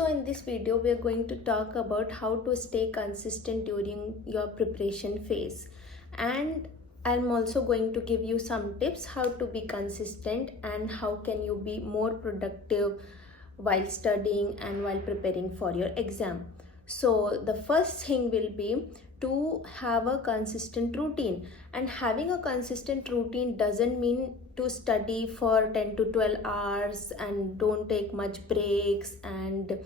So in this video we are going to talk about how to stay consistent during your preparation phase, and I'm also going to give you some tips how to be consistent and how can you be more productive while studying and while preparing for your exam. So the first thing will be to have a consistent routine, and having a consistent routine doesn't mean to study for 10 to 12 hours and don't take much breaks and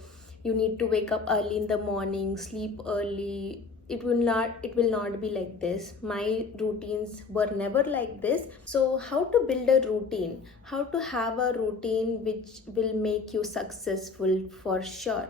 you need to wake up early in the morning, sleep early. It will not be like this. My routines were never like this. So how to build a routine, how to have a routine which will make you successful for sure.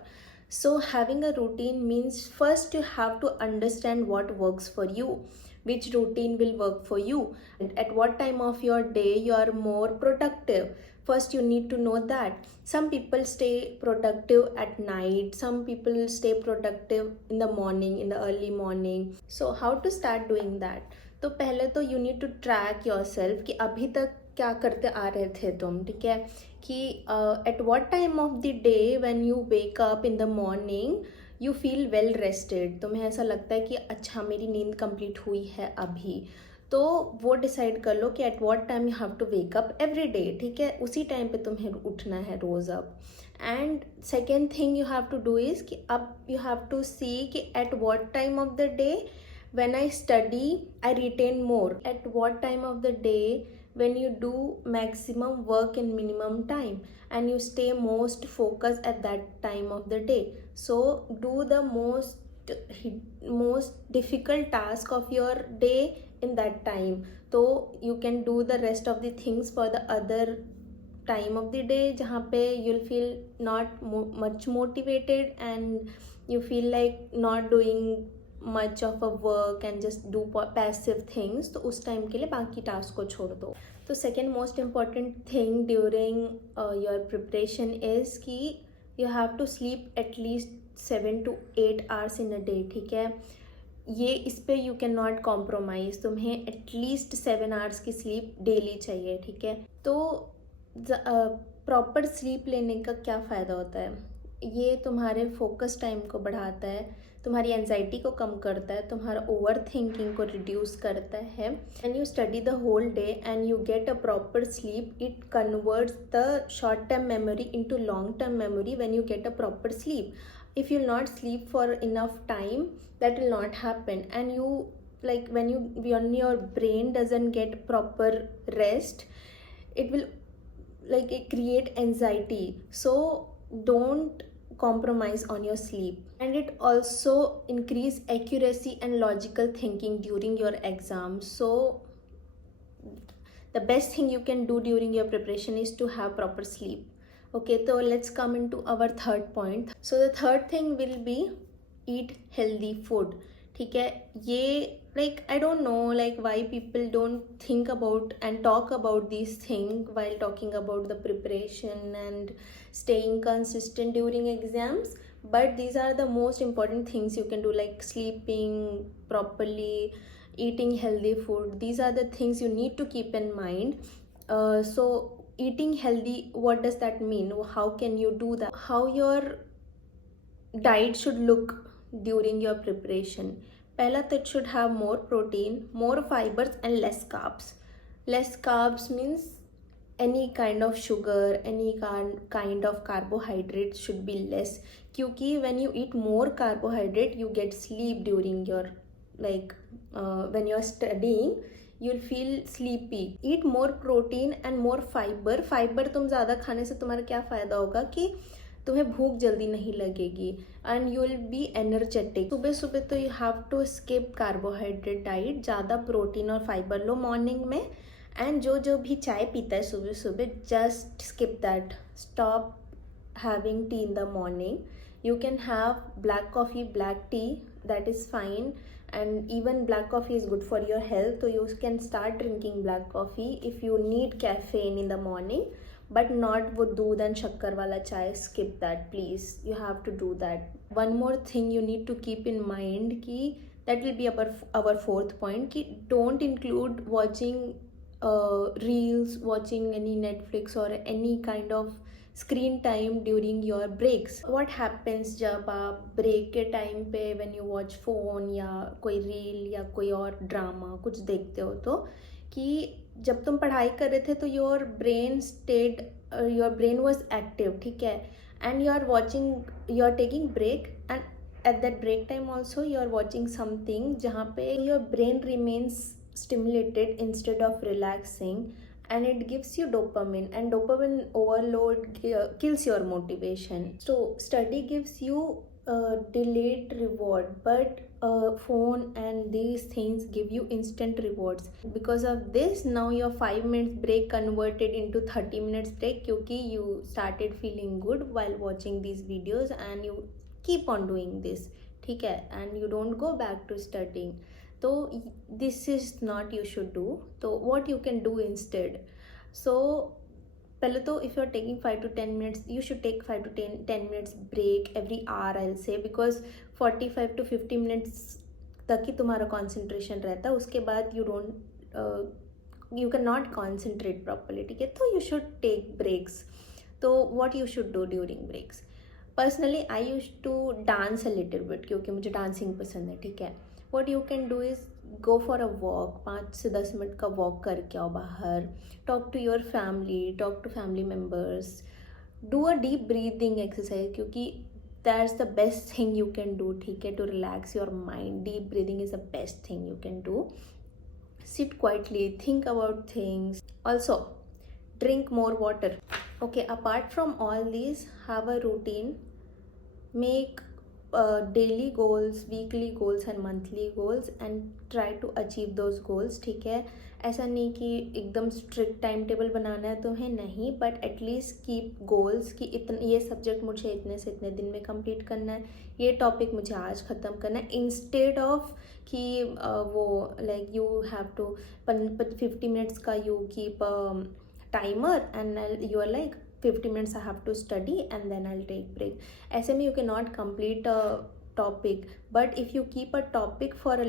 So having a routine means first you have to understand what works for you, which routine will work for you, and at what time of your day you are more productive. First you need to know that. Some people stay productive at night, some people stay productive in the morning, in the early morning. So how to start doing that? तो पहले तो you need to track yourself कि अभी तक क्या करते आ रहे थे तुम, ठीक है, कि at what time of the day when you wake up in the morning you feel well rested, तुम्हें ऐसा लगता है कि अच्छा मेरी नींद कंप्लीट हुई है अभी, तो वो डिसाइड कर लो कि at what time you have to wake up every day, ठीक है, उसी टाइम पे तुम्हें उठना है रोज़ अब. And second thing you have to do is कि अब यू हैव टू सी कि at what time of the day when I study I retain more, at what time of the day when you do maximum work in minimum time and you stay most focused at that time of the day. So do the most difficult task of your day in that time, so you can do the rest of the things for the other time of the day जहाँ पे you'll feel not much motivated and you feel like not doing much of a work and just do passive things, तो उस time के लिए बाकी task को छोड़ दो. तो second most important thing during your preparation is कि you have to sleep at least 7 to 8 hours in a day, ठीक है. ये इस पे यू कैन नॉट कॉम्प्रोमाइज़, तुम्हें एटलीस्ट 7 hours की स्लीप डेली चाहिए, ठीक है. तो प्रॉपर स्लीप लेने का क्या फ़ायदा होता है? ये तुम्हारे फोकस टाइम को बढ़ाता है, तुम्हारी एंजाइटी को कम करता है, तुम्हारा ओवर थिंकिंग को रिड्यूस करता है. And you study the whole day and you get a proper sleep, it converts the short term memory into long term memory when you get a proper sleep. If you'll not sleep for enough time, that will not happen, and you like when your brain doesn't get proper rest, it will like it create anxiety. So don't compromise on your sleep. And it also increase accuracy and logical thinking during your exam. So the best thing you can do during your preparation is to have proper sleep. Okay, so let's come into our third point. So the third thing will be eat healthy food, ठीक है. ये like I don't know like why people don't think about and talk about these things while talking about the preparation and staying consistent during exams, but these are the most important things you can do, like sleeping properly, eating healthy food. These are the things you need to keep in mind. So eating healthy, what does that mean? How can you do that? How your diet should look during your preparation? Pehla, it should have more protein, more fibers and less carbs. Less carbs means any kind of sugar, any kind of carbohydrate should be less, क्योंकि when you eat more carbohydrate you get sleep during your when you're studying you'll feel sleepy. Eat more protein and more fiber. Fiber तुम ज़्यादा खाने से तुम्हारा क्या फ़ायदा होगा कि तुम्हें भूख जल्दी नहीं लगेगी and you will be energetic. सुबह सुबह तो you have to skip carbohydrate diet, ज़्यादा प्रोटीन और फाइबर लो मॉर्निंग में. एंड जो भी चाय पीता है सुबह सुबह, just skip that, stop having tea in the morning. You can have black coffee, black tea, that is fine, and even black coffee is good for your health, so you can start drinking black coffee if you need caffeine in the morning, but not wo doodh and shakkar wala chai. Skip that, please. You have to do that. One more thing you need to keep in mind ki that will be our fourth point, ki don't include watching reels, watching any Netflix or any kind of screen time during your breaks. What happens जब आप break के time पे when you watch phone या कोई reel या कोई और drama कुछ देखते हो, तो कि जब तुम पढ़ाई कर रहे थे तो योर ब्रेन वॉज एक्टिव, ठीक है, and you are taking break, and at that break time also you are watching something जहाँ पे your brain remains stimulated instead of relaxing, and it gives you dopamine, and dopamine overload kills your motivation. So study gives you delayed reward, but phone and these things give you instant rewards. Because of this now your 5 minutes break converted into 30 minutes break, क्योंकि you started feeling good while watching these videos and you keep on doing this, ठीक है, and you don't go back to studying. तो this is not you should do. तो what you can do instead? So पहले तो if you're taking 5 to 10 minutes, you should take 5 to 10 minutes break every hour, I'll say, because 45 to 50 minutes तक ही तुम्हारा concentration रहता है, उसके बाद you cannot concentrate properly, ठीक है, तो you should take breaks. तो what you should do during breaks? Personally I use to dance a little bit, क्योंकि मुझे डांसिंग पसंद है, ठीक है. What you can do is go for a walk, 5 से 10 मिनट का वॉक करके आओ बाहर. Talk to your family, talk to family members. Do a deep breathing exercise, क्योंकि that's the best thing you can do, ठीक है, to relax your mind. Deep breathing is the best thing you can do. Sit quietly, think about things. Also, drink more water. Okay, apart from all these, have a routine. Make daily goals, weekly goals and monthly goals, and try to achieve those goals, ठीक है. ऐसा नहीं कि एकदम strict time table बनाना है तुम्हें, नहीं, but at least keep goals कि इतने ये सब्जेक्ट मुझे इतने से इतने दिन में कंप्लीट करना है, ये टॉपिक मुझे आज ख़त्म करना है, इंस्टेड ऑफ कि वो like you have to 50 minutes का you keep timer and you are like 50 minutes I have to study and then I'll take break. ऐसे में you cannot complete a topic, but if you keep a topic for a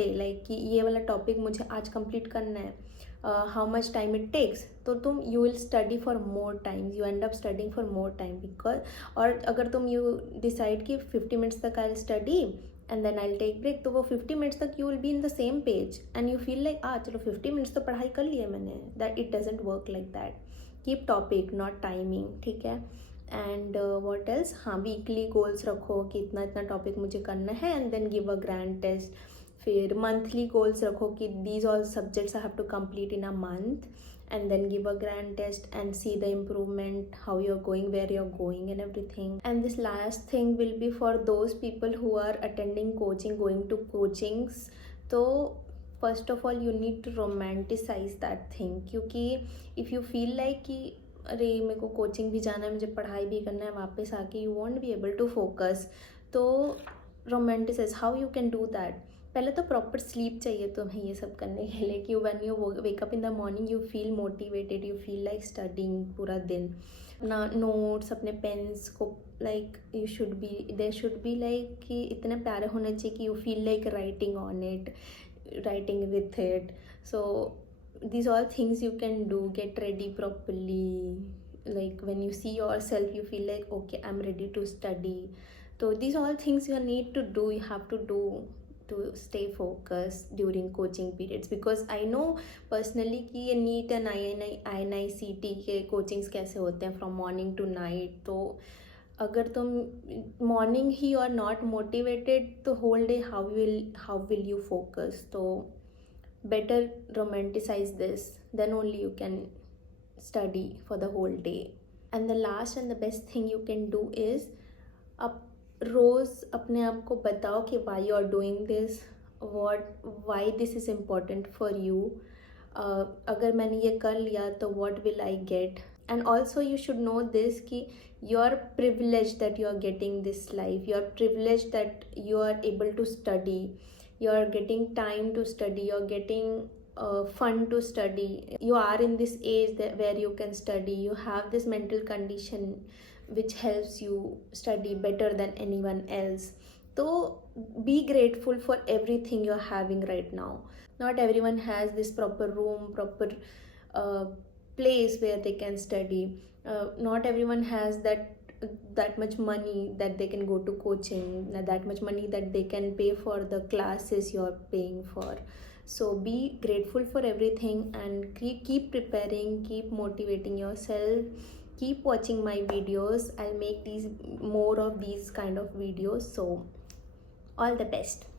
day, like कि ये वाला topic मुझे आज complete करना है, how much time it takes, तो तुम you will study for more time, you end up studying for more time. Because और अगर तुम you decide कि 50 minutes तक I'll study and then I'll take break, तो वो 50 minutes तक you will be in the same page and you feel like चलो 50 minutes तो पढ़ाई कर ली है मैंने. That it doesn't work like that. Keep topic not timing, ठीक है. एंड व्हाट एल्स, हाँ, वीकली गोल्स रखो कि इतना इतना टॉपिक मुझे करना है and then give a grand test. फिर मंथली गोल्स रखो कि these all subjects I have to complete in a month and then give a grand test and see the improvement, how you're going, where you're going and everything. And this last thing will be for those people who are attending coaching, going to coachings. So first of all you need to romanticize that thing, क्योंकि if you feel like कि अरे मेरे को coaching भी जाना है, मुझे पढ़ाई भी करना है, वापस आके you won't be able to focus. तो romanticize how you can do that. पहले तो प्रॉपर स्लीप चाहिए तुम्हें ये सब करने के लिए, कि when you wake up in the morning you feel motivated, you feel like studying पूरा दिन. अपना नोट्स, अपने पेन्स को like you should be there should be like कि इतने प्यारे होने चाहिए कि you feel like writing on it, writing with it. So these all things you can do. Get ready properly, like when you see yourself you feel like okay, I'm ready to study. So these all things you need to do, you have to do to stay focused during coaching periods. Because I know personally कि ये neat and INICT के coachings कैसे होते हैं from morning to night. तो अगर तुम morning ही आर नॉट मोटिवेटेड तो whole day how will you focus. तो better romanticize this, then only you can study for the whole day. And the last and the best thing you can do is अब रोज़ अपने आप को बताओ कि why you are doing this, why this is important for you. अगर मैंने ये कर लिया तो what will I get. And also you should know this कि you're privileged that you're getting this life, you're privileged that you are able to study, you're getting time to study, you're getting fun to study, you are in this age where you can study, you have this mental condition which helps you study better than anyone else. So be grateful for everything you're having right now. Not everyone has this proper room, proper place where they can study. Not everyone has that much money that they can go to coaching, that much money that they can pay for the classes you're paying for. So be grateful for everything and keep preparing, keep motivating yourself, keep watching my videos. I'll make these more of these kind of videos. So all the best.